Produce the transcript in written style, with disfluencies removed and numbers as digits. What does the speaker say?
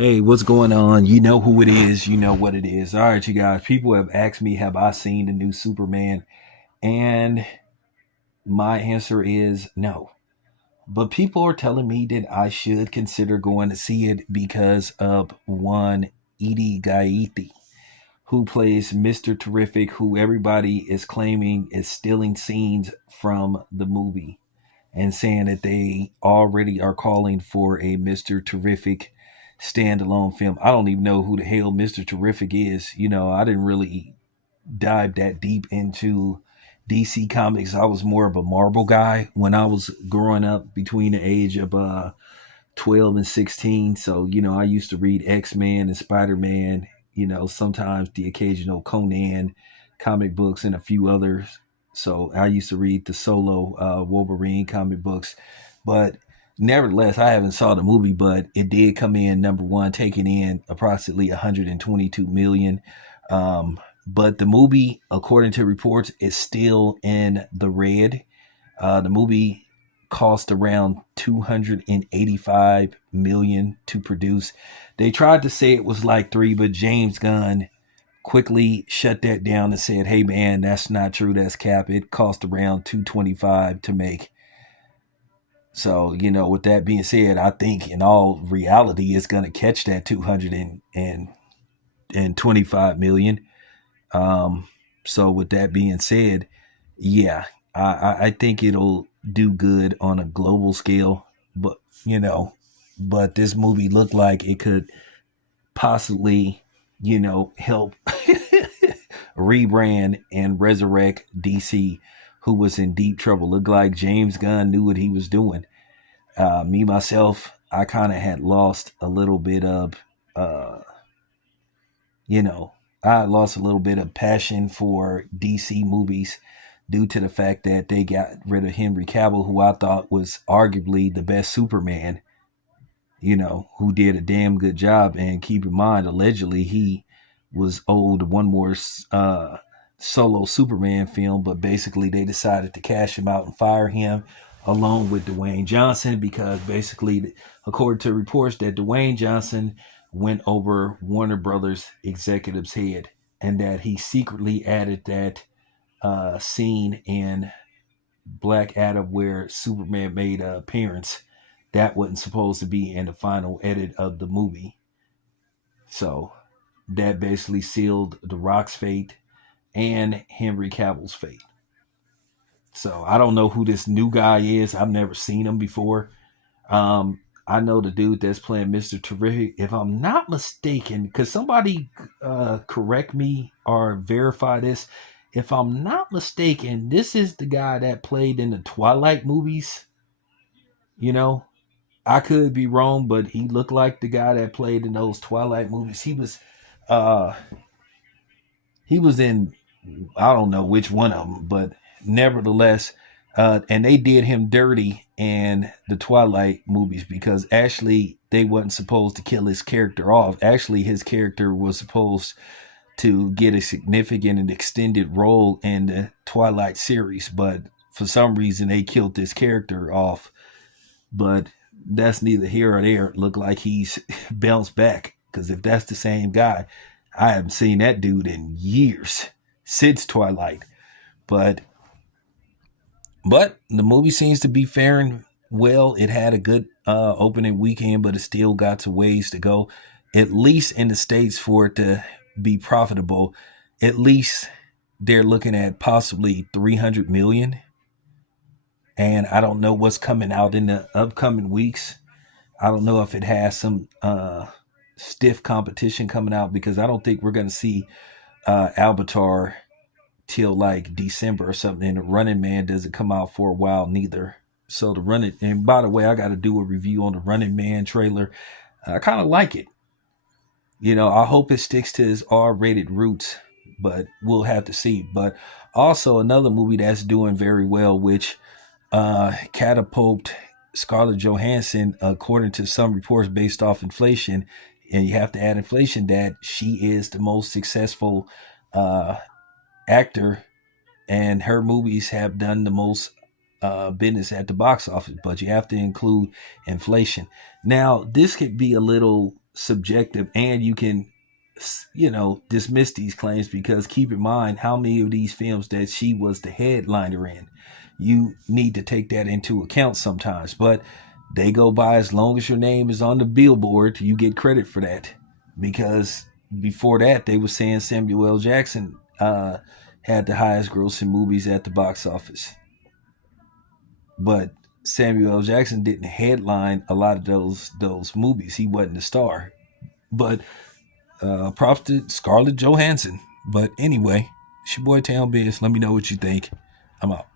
Hey, what's going on? You know who it is. You know what it is. All right, you guys. People have asked me, have I seen the new Superman? And my answer is no. But people are telling me that I should consider going to see it because of one Edie Gaiti, who plays Mr. Terrific, who everybody is claiming is stealing scenes from the movie and saying that they already are calling for a Mr. Terrific standalone film. I don't even know who the hell Mr. Terrific is. I didn't really dive that deep into DC Comics. I was more of a Marvel guy when I was growing up between the age of 12 and 16. So, I used to read X-Men and Spider-Man, sometimes the occasional Conan comic books and a few others. So I used to read the solo Wolverine comic books. But nevertheless, I haven't saw the movie, but it did come in number one, taking in approximately 122 million. But the movie, according to reports, is still in the red. The movie cost around 285 million to produce. They tried to say it was like three, but James Gunn quickly shut that down and said, "Hey man, that's not true. That's cap. It cost around 225 to make." So, with that being said, I think in all reality, it's going to catch that 225 million. So with that being said, yeah, I think it'll do good on a global scale, but but this movie looked like it could possibly, help rebrand and resurrect DC, who was in deep trouble. Looked like James Gunn knew what he was doing. Me myself, I kind of had lost a little bit of, uh, you know, I lost a little bit of passion for DC movies due to the fact that they got rid of Henry Cavill, who I thought was arguably the best Superman, who did a damn good job. And keep in mind, allegedly, he was owed one more solo Superman film, but basically they decided to cash him out and fire him along with Dwayne Johnson because basically, according to reports, that Dwayne Johnson went over Warner Brothers executive's head and that he secretly added that scene in Black Adam where Superman made an appearance that wasn't supposed to be in the final edit of the movie. So that basically sealed The Rock's fate and Henry Cavill's fate. So I don't know who this new guy is. I've never seen him before. I know the dude that's playing Mr. Terrific. If I'm not mistaken, because somebody correct me or verify this. If I'm not mistaken, this is the guy that played in the Twilight movies. You know, I could be wrong, but he looked like the guy that played in those Twilight movies. Uh, he was in, I don't know which one of them, but nevertheless, and they did him dirty in the Twilight movies because actually they wasn't supposed to kill his character off. Actually, his character was supposed to get a significant and extended role in the Twilight series, but for some reason they killed this character off. But that's neither here or there. It looked like he's bounced back because if that's the same guy, I haven't seen that dude in years since Twilight. But the movie seems to be faring well. It had a good opening weekend, but it still got some ways to go. At least in the States for it to be profitable. At least they're looking at possibly 300 million. And I don't know what's coming out in the upcoming weeks. I don't know if it has some stiff competition coming out because I don't think we're going to see Avatar till like December or something. And the Running Man doesn't come out for a while neither. So the Running, and by the way, I got to do a review on the Running Man trailer. I kind of like it. I hope it sticks to its R-rated roots, but we'll have to see. But also another movie that's doing very well, which catapult Scarlett Johansson, according to some reports based off inflation, and you have to add inflation, that she is the most successful actor, and her movies have done the most business at the box office. But you have to include inflation. Now, this could be a little subjective, and you can, dismiss these claims, because keep in mind how many of these films that she was the headliner in. You need to take that into account sometimes, but they go by, as long as your name is on the billboard, you get credit for that. Because before that, they were saying Samuel L. Jackson had the highest grossing movies at the box office. But Samuel L. Jackson didn't headline a lot of those movies. He wasn't the star. But props to Scarlett Johansson. But anyway, it's your boy Town Biz. Let me know what you think. I'm out.